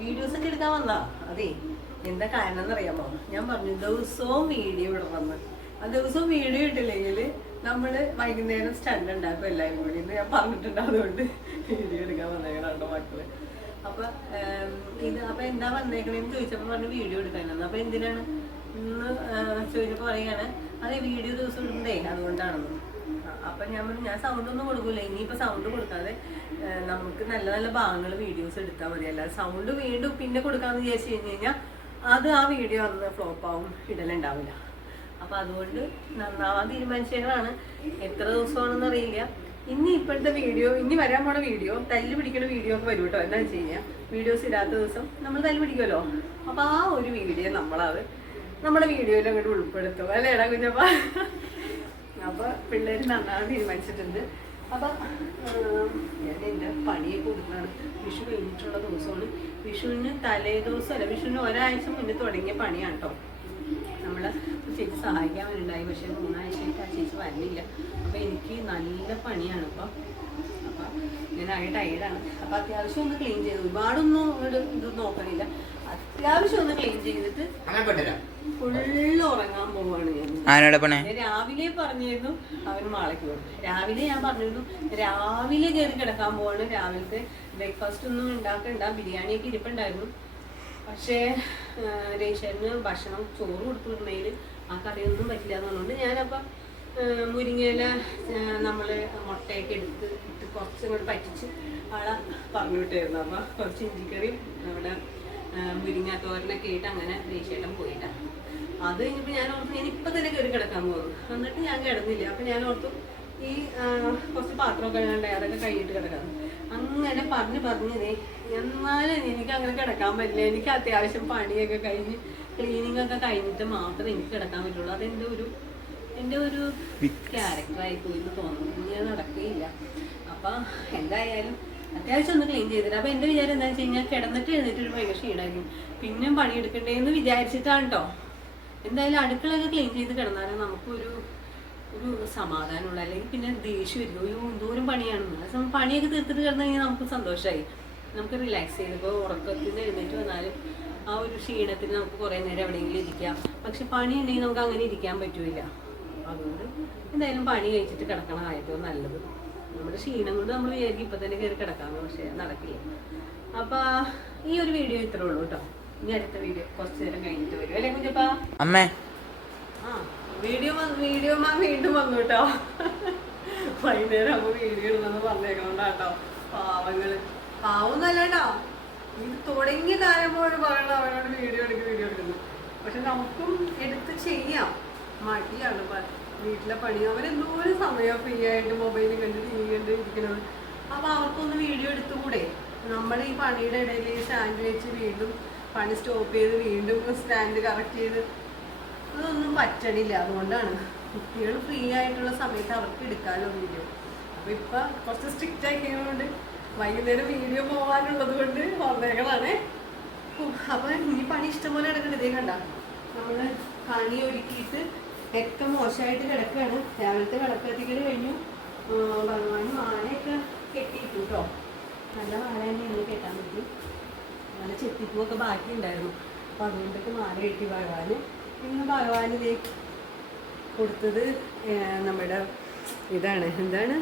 Videos ഒക്കെ എടുക്കാൻ വന്നാ. അതെ എന്താ കാരണം എന്നറിയാമോ ഞാൻ പറഞ്ഞു ദിവസവും വീഡിയോ ഇടണമെന്ന് ആ ദിവസവും വീഡിയോ ഇട്ടില്ലെങ്കിൽ നമ്മൾ വൈകുന്നേരം സ്റ്റണ്ട് ഉണ്ടാക്കും എല്ലാവരും കൂടി. എന്ന് ഞാൻ പറഞ്ഞിട്ടുണ്ട് അതുകൊണ്ട് വീഡിയോ എടുക്കാൻ വന്നേക്കണോ മക്കൾ. അപ്പൊ ഇത് അപ്പൊ എന്താ വന്നേക്കണേന്ന് ചോദിച്ചപ്പോ പറഞ്ഞു വീഡിയോ എടുക്കാനാണ് അപ്പൊ എന്തിനാണ്? ഇന്ന് ചോദിച്ചപ്പോ പറയാണ് അതെ വീഡിയോ ദിവസം ഇടണ്ടേ അതുകൊണ്ടാണെന്ന്. അപ്പൊ ഞാൻ പറഞ്ഞു ഞാൻ സൗണ്ട് ഒന്നും കൊടുക്കൂല. ഇനിയിപ്പോ സൗണ്ട് കൊടുക്കാതെ നമുക്ക് നല്ല നല്ല ഭാഗങ്ങൾ വീഡിയോസ് എടുത്താൽ മതി. അല്ലാതെ സൗണ്ട് വീണ്ടും പിന്നെ കൊടുക്കാന്ന് വിചാരിച്ചു കഴിഞ്ഞ് കഴിഞ്ഞാൽ അത് ആ വീഡിയോ അന്ന് ഫ്ലോപ്പ് ആവും ഇടലുണ്ടാവില്ല അപ്പൊ അതുകൊണ്ട് നന്നാവാൻ തീരുമാനിച്ചതാണ് എത്ര ദിവസമാണെന്ന് അറിയില്ല. ഇനി ഇപ്പോഴത്തെ വീഡിയോ ഇനി വരാൻ പോണ വീഡിയോ തല്ല് പിടിക്കുന്ന വീഡിയോ ഒക്കെ വരും കേട്ടോ എന്താ വെച്ച് കഴിഞ്ഞാൽ വീഡിയോസ് ഇടാത്ത ദിവസം നമ്മൾ തല്ല് പിടിക്കുമല്ലോ. അപ്പൊ ആ ഒരു വീഡിയോ നമ്മളത് നമ്മുടെ വീഡിയോയിൽ അങ്ങോട്ട് ഉൾപ്പെടുത്തും. അല്ലേടാ കുഞ്ഞപ്പ? അപ്പൊ പിള്ളേര് നന്നായി തീരുമാനിച്ചിട്ടുണ്ട്. അപ്പൊ ഞാൻ എന്റെ പണിയൊക്കെ കൊടുക്കുന്നത് വിഷു കഴിഞ്ഞിട്ടുള്ള ദിവസമാണ്. വിഷുവിന് തലേ ദിവസം അല്ല വിഷുവിന് ഒരാഴ്ച മുന്നേ തുടങ്ങിയ പണിയാണ് കേട്ടോ നമ്മൾ ചേച്ചി സഹായിക്കാൻ വേണ്ടിണ്ടായി പക്ഷെ മൂന്നാഴ്ചയായിട്ട് ആ ചേച്ചി വരുന്നില്ല അപ്പൊ എനിക്ക് നല്ല പണിയാണ് ഇപ്പം ഞാൻ ആകെ ടയർഡാണ് അപ്പൊ അത്യാവശ്യം ഒന്ന് ക്ലീൻ ചെയ്ത് ഒരുപാടൊന്നും ഒരു ഇത് നോക്കണില്ല. അത്യാവശ്യം ഒന്ന് ക്ലീൻ ചെയ്തിട്ട് ഫുള്ള് ഉറങ്ങാൻ പോവാണ് ഞാൻ. രാവിലെ പറഞ്ഞിരുന്നു അവർ മാളയ്ക്ക് പോകും രാവിലെ ഞാൻ പറഞ്ഞിരുന്നു രാവിലെ കയറി കിടക്കാൻ പോവാണ്. രാവിലത്തെ ബ്രേക്ക്ഫാസ്റ്റ് ഒന്നും ഉണ്ടാക്കണ്ട ബിരിയാണിയൊക്കെ ഇരിപ്പുണ്ടായിരുന്നു. പക്ഷേ രേഷന് ഭക്ഷണം ചോറ് കൊടുത്തു വിടുന്നതിൽ ആ കറിയൊന്നും പറ്റില്ല എന്നുള്ളതുകൊണ്ട് പറഞ്ഞുകൊണ്ട് ഞാനപ്പം മുരിങ്ങയില നമ്മൾ മുട്ടയൊക്കെ എടുത്ത് ഇട്ട് കുറച്ചും കൂടെ പറ്റിച്ച് ആളെ പറഞ്ഞു വിട്ടായിരുന്നു. അപ്പൊ കുറച്ച് ഇഞ്ചിക്കറിയും അവിടെ ആ, മുരിങ്ങ തോരനൊക്കെ ഇട്ട് അങ്ങനെ ദേശീയം പോയില്ല അത് കഴിഞ്ഞപ്പോൾ ഞാൻ ഓർത്തു ഞാൻ ഇപ്പം തന്നെ കയറി കിടക്കാൻ പോകുന്നു. എന്നിട്ട് ഞാൻ കിടന്നില്ല. അപ്പം ഞാൻ ഓർത്തു ഈ കുറച്ച് പാത്രമൊക്കെ കണ്ടേ അതൊക്കെ കഴിഞ്ഞിട്ട് കിടക്കാം. അങ്ങനെ പറഞ്ഞ് പറഞ്ഞതേ എന്നാലും എനിക്ക് അങ്ങനെ കിടക്കാൻ പറ്റില്ല. എനിക്ക് അത്യാവശ്യം പണിയൊക്കെ കഴിഞ്ഞ് ക്ലീനിങ് ഒക്കെ കഴിഞ്ഞിട്ട് മാത്രമേ എനിക്ക് കിടക്കാൻ പറ്റുള്ളൂ. അതെന്റെ ഒരു എന്റെ ഒരു ക്യാരക്ടറായി പോയി തോന്നുന്നു. ഇനി നടക്കുകയില്ല. അപ്പം എന്തായാലും അത്യാവശ്യം ഒന്ന് ക്ലീൻ ചെയ്തിട്ട്. അപ്പൊ എന്റെ വിചാരം എന്താ വെച്ച് കഴിഞ്ഞാൽ കിടന്നിട്ട് എഴുന്നേറ്റ് ഒരു ഭയങ്കര ക്ഷീണമായിരിക്കും പിന്നെയും പണിയെടുക്കണ്ടേ എന്ന് വിചാരിച്ചിട്ടാണ് കേട്ടോ എന്തായാലും അടുക്കളയൊക്കെ ക്ലീൻ ചെയ്ത് കിടന്നാലും നമുക്കൊരു ഒരു സമാധാനമുള്ള. അല്ലെങ്കിൽ പിന്നെ ദേഷ്യം വരുന്നു ഒരു എന്തോരം പണിയാണെന്ന് ആ പണിയൊക്കെ തീർത്തിട്ട് കിടന്നു കഴിഞ്ഞാൽ നമുക്ക് സന്തോഷമായി നമുക്ക് റിലാക്സ് ചെയ്ത് ഇപ്പോൾ ഉറക്കത്തിൽ നിന്ന് എഴുന്നേറ്റ് വന്നാലും ആ ഒരു ക്ഷീണത്തിന് നമുക്ക് കുറേ നേരം എവിടെയെങ്കിലും ഇരിക്കാം. പക്ഷെ പണി ഉണ്ടെങ്കിൽ നമുക്ക് അങ്ങനെ ഇരിക്കാൻ പറ്റൂല. അതുകൊണ്ട് എന്തായാലും പണി കഴിച്ചിട്ട് കിടക്കണം ഏറ്റവും നല്ലത്. നമ്മുടെ ക്ഷീണം കൊണ്ട് നമ്മൾ വിചാരിക്കും ഇപ്പൊ തന്നെ കയറി കിടക്കാമെന്ന് പക്ഷെ നടക്കില്ല. അപ്പൊ ഈ ഒരു വീഡിയോ ഇത്രേ ഉള്ളൂ കേട്ടോ ഇനി അടുത്ത വീഡിയോ കുറച്ച് നേരം കഴിഞ്ഞിട്ട് വരും. അല്ലേ കുഞ്ഞപ്പാ? അമ്മേ. ആ വീഡിയോ വീഡിയോ മാ വീണ്ടും വന്നു കേട്ടോ വൈകുന്നേരം ആകുമ്പോ വീഡിയോ ഇടുന്നെന്ന് പറഞ്ഞേക്കണോണ്ടാട്ടോ. പാവങ്ങൾ. പാവന്നല്ലട്ടോ ഇത് തുടങ്ങിയ കാലം പോലും പറയണം അവരോട് വീഡിയോ എടുക്കും വീഡിയോ എടുക്കുന്നു പക്ഷെ നമുക്കും എടുത്ത് ചെയ്യാം. മടിയാണ് പ- വീട്ടിലെ പണി അവരെന്തോരം സമയം ഫ്രീ ആയിട്ട് മൊബൈൽ കണ്ട് ടി വി കണ്ട് ഇരിക്കണത് അപ്പൊ അവർക്കൊന്ന് വീഡിയോ എടുത്തുകൂടെ? നമ്മൾ ഈ പണിയുടെ ഇടയിൽ സ്റ്റാൻഡ് വെച്ച് വീണ്ടും പണി സ്റ്റോപ്പ് ചെയ്ത് വീണ്ടും സ്റ്റാൻഡ് കറക്റ്റ് ചെയ്ത് ഇതൊന്നും പറ്റണില്ല. അതുകൊണ്ടാണ് കുട്ടികൾ ഫ്രീ ആയിട്ടുള്ള സമയത്ത് അവർക്ക് എടുക്കാമല്ലോ വീഡിയോ അപ്പൊ ഇപ്പൊ കുറച്ച് സ്ട്രിക്റ്റ് ആക്കിയതുകൊണ്ട് വൈകുന്നേരം വീഡിയോ പോകാനുള്ളത് കൊണ്ട് വന്നേകളാണേ. അപ്പൊ ഇനി പണി ഇഷ്ടംപോലെ കിടക്കണ്ട ഇതേ കണ്ട? നമ്മൾ കണി ഒരുക്കിയിട്ട് ഒക്കെ മോശമായിട്ട് കിടക്കുകയാണ്. രാവിലത്തെ കിടക്കത്തിക്കൽ കഴിഞ്ഞു. ഭഗവാൻ മാലയൊക്കെ കെട്ടിയിട്ടു കേട്ടോ നല്ല മാല തന്നെയാണ് കെട്ടാൻ പറ്റി. നല്ല ചെത്തിപ്പൂവൊക്കെ ബാക്കി ഉണ്ടായിരുന്നു അപ്പോൾ അതുകൊണ്ടൊക്കെ മാല കെട്ടി ഭഗവാന്. ഇന്ന് ഭഗവാന് ദേ കൊടുത്തത് നമ്മുടെ ഇതാണ്. എന്താണ്?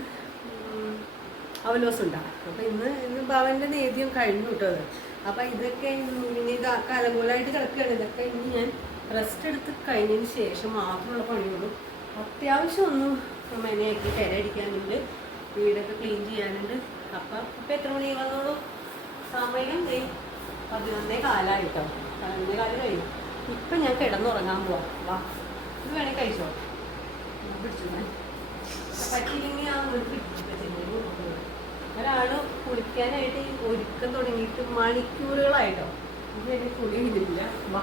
അവലോസുണ്ട. അപ്പം ഇന്ന് ഇന്ന് ഭവന്റെ നേദ്യം കഴിഞ്ഞു കേട്ടോ അത് അപ്പം ഇതൊക്കെ ഇനി ഇത് കലങ്കൂലായിട്ട് കിടക്കുകയാണ്. ഇതൊക്കെ ഇനി ഞാൻ റെസ്റ്റ് എടുത്ത് കഴിഞ്ഞതിന് ശേഷം മാത്രമുള്ള പണിയുള്ളൂ. അത്യാവശ്യം ഒന്ന് മെനയാക്കി തിരയടിക്കാനുണ്ട് വീടൊക്കെ ക്ലീൻ ചെയ്യാനുണ്ട്. അപ്പം ഇപ്പം എത്ര മണി വന്നോളൂ? സമയം ഈ പതിനൊന്നേ കാലായിട്ടോ. പതിനൊന്നേ കാലം കഴിഞ്ഞു. ഇപ്പം ഞാൻ കിടന്നുറങ്ങാൻ പോവാം. വാ. ഇത് വേണേൽ കഴിച്ചോ? പിടിച്ചു ഞാൻ പറ്റിയില്ലെങ്കിൽ ആ ഒരാൾ കുളിക്കാനായിട്ട് ഒരുക്കം തുടങ്ങിയിട്ട് മണിക്കൂറുകളായിട്ടോ. ഇത് കുളി ചെയ്തിട്ടില്ല വാ.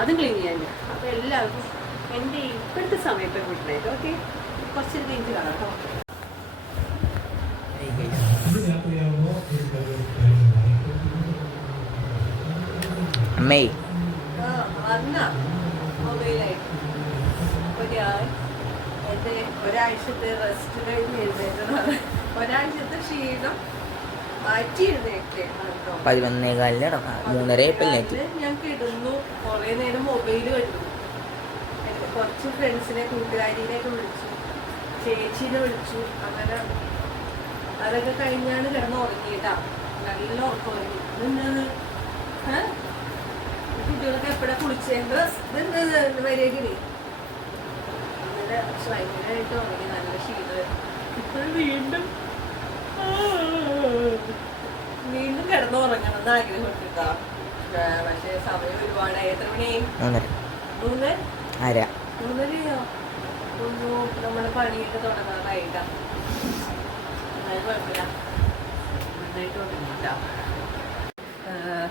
അതും ക്ലീൻ ചെയ്യാൻ അപ്പോൾ എല്ലാവർക്കും എന്റെ ഇപ്പോഴത്തെ സമയത്ത് ഗുഡ് നൈറ്റ് ഓക്കെ കുറച്ച് കഴിഞ്ഞ് കാണാം കേട്ടോ. അമ്മേ. ഒരാഴ്ചത്തെ റെസ്റ്റ് കഴിഞ്ഞ് എഴുന്നേറ്റതാണ്. ഒരാഴ്ചത്തെ ക്ഷീണം മാറ്റി എഴുന്നേറ്റേ പതിനൊന്നേ കാലിന് ഇടക്കാം മൂന്നര ഞാൻ കിടന്നു കുറേ നേരം മൊബൈൽ കണ്ടു കുറച്ച് ഫ്രണ്ട്സിനെ കൂട്ടുകാരിനെയൊക്കെ വിളിച്ചു ചേച്ചീനെ വിളിച്ചു അങ്ങനെ അതൊക്കെ കഴിഞ്ഞാണ് കിടന്ന് ഉറങ്ങിയിട്ടാ നല്ല ഉറക്കം ഉറങ്ങി? ഈ കുട്ടികളൊക്കെ എപ്പോഴാ കുളിച്ചത് ഇതെന്താ വരേക്കിനി അങ്ങനെ ഭയങ്കരമായിട്ട് ഉറങ്ങി നല്ല ക്ഷീണം ഇപ്പോൾ വീണ്ടും വീണ്ടും കിടന്നുറങ്ങണം ഉറങ്ങണം ആഗ്രഹമുണ്ട് ആഗ്രഹമുണ്ടാ പക്ഷേ സമയം ഒരുപാടായി എത്ര മണിയായി മൂന്നര മൂന്ന്? അര. മൂന്നരയോ? ഒന്നു നമ്മളെ പണിയൊക്കെ തുടങ്ങാറായിട്ടാ. എന്നാലും കുഴപ്പമില്ല. നന്നായിട്ട് തുടങ്ങിട്ടാ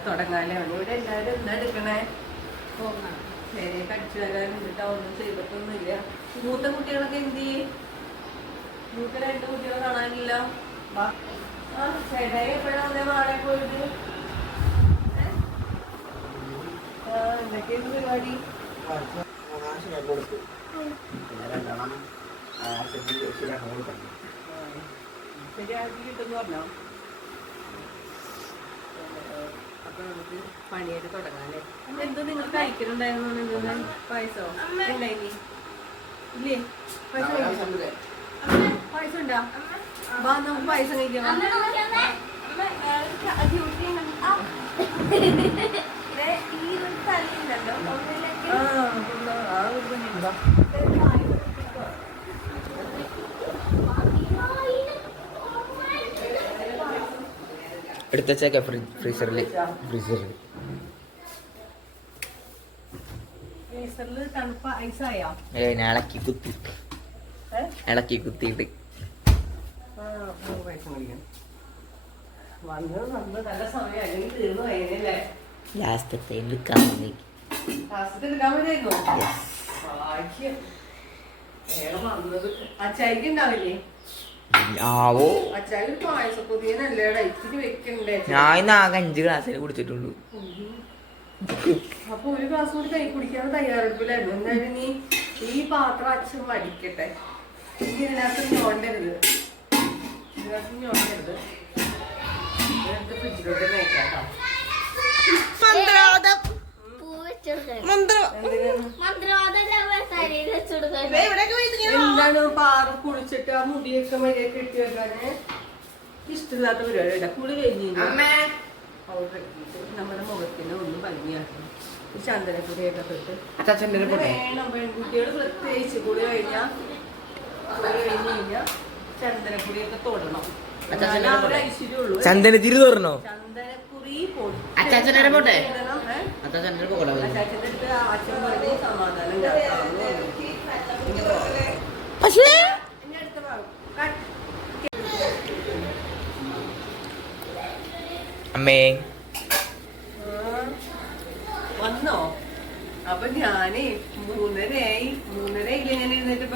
തുടങ്ങാനേ ഉള്ളൂ ഇവിടെ എല്ലാവരും എന്താ എടുക്കണേ? ഒന്നും ചെയ്തിട്ടൊന്നുമില്ല. മൂത്ത കുട്ടികളൊക്കെ എന്ത് ചെയ്യും? മൂത്ത രണ്ട് കുട്ടികളെ കാണാനില്ല? വാ. ആ ചേട്ടായി എപ്പോഴാ വന്നേ? വാടക പോയിട്ട് ഏ? ആ എന്തൊക്കെയാണ് പരിപാടി ശരിയാക്കി കിട്ടുമെന്ന് പറഞ്ഞോ അപ്പൊ നമുക്ക് പണിയായിട്ട് തുടങ്ങാല്ലേ എന്തോ നിങ്ങൾ കഴിക്കലുണ്ടായിരുന്നു എന്തെന്ന് പായസോ ഉണ്ടായിനി ഇല്ലേ പായസം? പായസം ഉണ്ടോ വാ നമുക്ക് പായസം കഴിക്കാം ആ കൊള്ളാം. ആ ഒരു പണിയുണ്ടോ എടുത്ത വെച്ചേക്ക ഫ്രീസറിൽ ഫ്രീസറിൽ ഇളക്കി കുത്തി. ഇളക്കി കുത്തിയിട്ട്. വന്നത് നമ്മൾ നല്ല സമയം അല്ലെങ്കിൽ തീർന്നു കഴിഞ്ഞല്ലേ ലാസ്റ്റത്തെ എടുക്കാൻ ഉണ്ടാവില്ലേ? ആവോ? ഞാൻ ഇന്ന് ആകെ അഞ്ച് ഗ്ലാസ്സിൽ കുടിച്ചിട്ടുള്ളൂ. അപ്പൊ ഒരു ഗ്ലാസ് കൂടി കൈ കുടിക്കാൻ തയ്യാറെടുപ്പില്ലായിരുന്നു എന്നാലും നീ ഈ പാത്രം അച്ഛൻ വടിക്കട്ടെ ഇനി ഇതിനകത്ത് ഞോണ്ടരുത്. ഇതിനകത്ത് ഞോണ്ടരുത്. ഫ്രിഡ്ജിലോട്ട് നയിക്കാട്ടോ എന്താണ് പാറ കുളിച്ചിട്ട് ആ മുടിയൊക്കെ മര്യാദ കെട്ടി വെക്കാന്? ഇഷ്ടമില്ലാത്ത പരിപാടിയല്ല കുളി കഴിഞ്ഞ് കഴിഞ്ഞാൽ നമ്മുടെ മുഖത്തിന് ഒന്ന് ഭംഗിയാക്കണം. ഈ ചന്ദനപ്പൊടിയൊക്കെ തൊട്ട് വേണം പെൺകുട്ടികൾ പ്രത്യേകിച്ച് കുളി കഴിഞ്ഞാൽ കുളി കഴിഞ്ഞ് കഴിഞ്ഞാൽ ചന്ദനപ്പൊടിയൊക്കെ തൊടണം അച്ചാച്ചന്റെ എന്നാലേ ആ ഒരു പോട്ടെ. ഐശ്വര്യമുള്ളൂ ചന്ദന തിരി തുറന്നോ ചന്ദനക്കുറി പൊടി പോട്ടെ. ഇടണം, ഏ? അച്ചാച്ചന്റെ പോകല അച്ചാച്ചന്റെ അടുത്ത് അച്ഛൻ പറഞ്ഞ് സമാധാനം ഉണ്ടാക്കാമെന്ന് പറഞ്ഞു. ഇനി പോകാം. പക്ഷേ. അമ്മേ വന്നോ അപ്പൊ ഞാനേ മൂന്നരയായി മൂന്നരയില്ല ഞാൻ എഴുന്നേറ്റപ്പ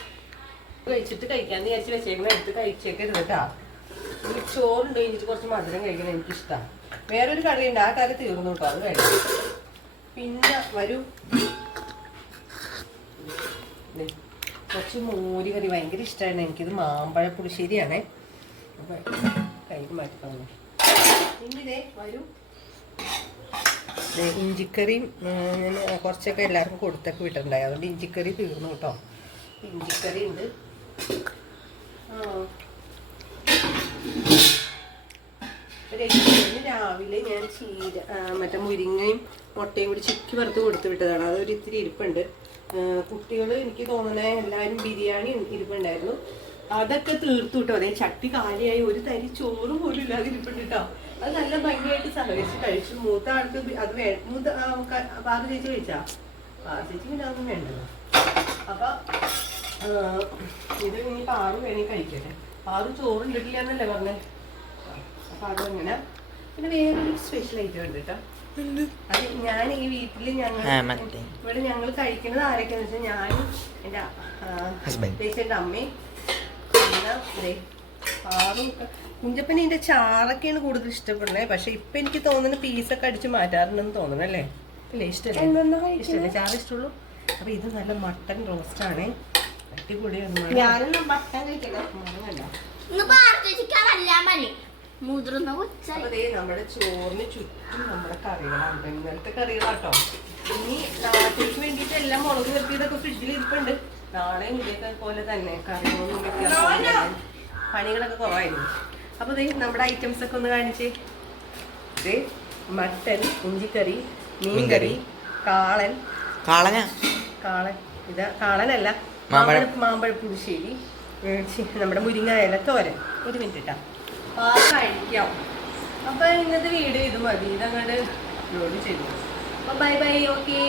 കഴിച്ചിട്ട് കഴിക്കാന്ന് വിചാരിച്ച് വെച്ചേക്കണ എടുത്ത് കഴിച്ചേക്കരുത് കേട്ടാ. ചോറ് ചോറുണ്ട് കഴിഞ്ഞിട്ട് കുറച്ച് മധുരം കഴിക്കണം എനിക്കിഷ്ടമാണ് വേറൊരു കറിയുണ്ട് ആ കറി തീർന്നു കേട്ടോ അത് കഴിക്കും പിന്നെ വരൂ. കുറച്ച് മോരി കറി ഭയങ്കര ഇഷ്ടമാണ് എനിക്കിത് മാമ്പഴ പുളിശ്ശേരിയാണേ. അപ്പോൾ കൈ മാറ്റി പിന്നെ ഇതേ വരൂ. ഇഞ്ചിക്കറിയും ഞാൻ കുറച്ചൊക്കെ എല്ലാവർക്കും കൊടുത്തൊക്കെ വിട്ടിട്ടുണ്ടായി. അതുകൊണ്ട് ഇഞ്ചിക്കറി തീർന്നു കേട്ടോ. ഇഞ്ചിക്കറി ഉണ്ട് രാവിലെ ഞാൻ ചീര മറ്റേ മുരിങ്ങയും മുട്ടയും കൂടി ചുക്കി വറുത്ത് കൊടുത്തു വിട്ടതാണ്. അതൊരു ഇത്തിരി ഇരിപ്പുണ്ട്. കുട്ടികൾ എനിക്ക് തോന്നണേ എല്ലാവരും ബിരിയാണി ഇരിപ്പുണ്ടായിരുന്നു. അതൊക്കെ തീർത്തു കിട്ടോ. അതെ ചട്ടി കാലിയായി. ഒരു തരി ചോറും പോലും ഇല്ലാതെ ഇരിപ്പുണ്ട് കേട്ടോ. അത് നല്ല ഭംഗിയായിട്ട് സഹകരിച്ച് കഴിച്ചു. മൂത്ത ആൾക്ക് അത് വേ മൂത്ത പാറു ചേച്ചി കഴിച്ചാ? പാത ചേച്ചി പിന്നെ അതൊന്നും വേണ്ടല്ലോ. അപ്പൊ ഇത് ഇനി പാറു വേണമെങ്കിൽ കഴിക്കട്ടെ. പാറു ചോറ് ഇട്ടില്ല എന്നല്ലേ പറഞ്ഞേ? അപ്പൊ അതങ്ങനെ. പിന്നെ വേറൊരു സ്പെഷ്യൽ ഐറ്റം ഉണ്ട് കേട്ടോ. അത് ഞാൻ ഈ വീട്ടിൽ ഞങ്ങൾ ഇവിടെ ഞങ്ങൾ കഴിക്കുന്നത് ആരൊക്കെയാന്ന് വെച്ചാൽ ഞാനും എന്റെ ഉദ്ദേശിച്ച അമ്മയും പിന്നെ പാറും ഒക്കെ. കുഞ്ചപ്പന് ഇതിന്റെ ചാറൊക്കെയാണ് കൂടുതൽ ഇഷ്ടപ്പെടുന്നത്. പക്ഷെ ഇപ്പൊ എനിക്ക് തോന്നുന്നു പീസൊക്കെ അടിച്ച് മാറ്റാറുണ്ടെന്ന് തോന്നുന്നു അല്ലേ? അല്ലേ? ഇഷ്ടമല്ലേ ഇഷ്ടമല്ലേ ചാറ് ഇഷ്ടമുള്ളൂ? അപ്പൊ ഇത് നല്ല മട്ടൻ റോസ്റ്റ് ആണ്. അടിപൊളിയാണ് ഞാനും ഭക്ഷണം മതി മുതിർന്ന ദേ നമ്മുടെ ചോറിന് ചുറ്റും നമ്മുടെ കറികളാണ്. ഇന്നലത്തെ കറികളാട്ടോ. ഇനി നാട്ടിലേക്ക് വേണ്ടിയിട്ട് എല്ലാം മുളക് വെട്ടിയതൊക്കെ ഫ്രിഡ്ജിൽ ഇരിപ്പുണ്ട്. നാളെ ഇതേക്കെ പോലെ തന്നെ കറികളൊന്നും. പണികളൊക്കെ കുറവായിരുന്നു. അപ്പൊ ദേ നമ്മുടെ ഐറ്റംസ് ഒക്കെ ഒന്ന് കാണിച്ചേ. ദേ മട്ടൻ ഇഞ്ചിക്കറി മീൻകറി കാളൻ. കാളഞ്ഞ കാളൻ. ഇതാ കാളനല്ല മാമ്പഴം. പുളിശ്ശേരി നമ്മുടെ മുരിങ്ങയില തോരൻ. ഒരു മിനിറ്റ് ആ കഴിക്കാം. അപ്പൊ ഇന്നത്തെ വീഡിയോ ഇത് മതി. ഇതങ്ങോട്ട് ലോഡ് ചെയ്തു. അപ്പൊ ബൈ ബൈ ഓക്കെ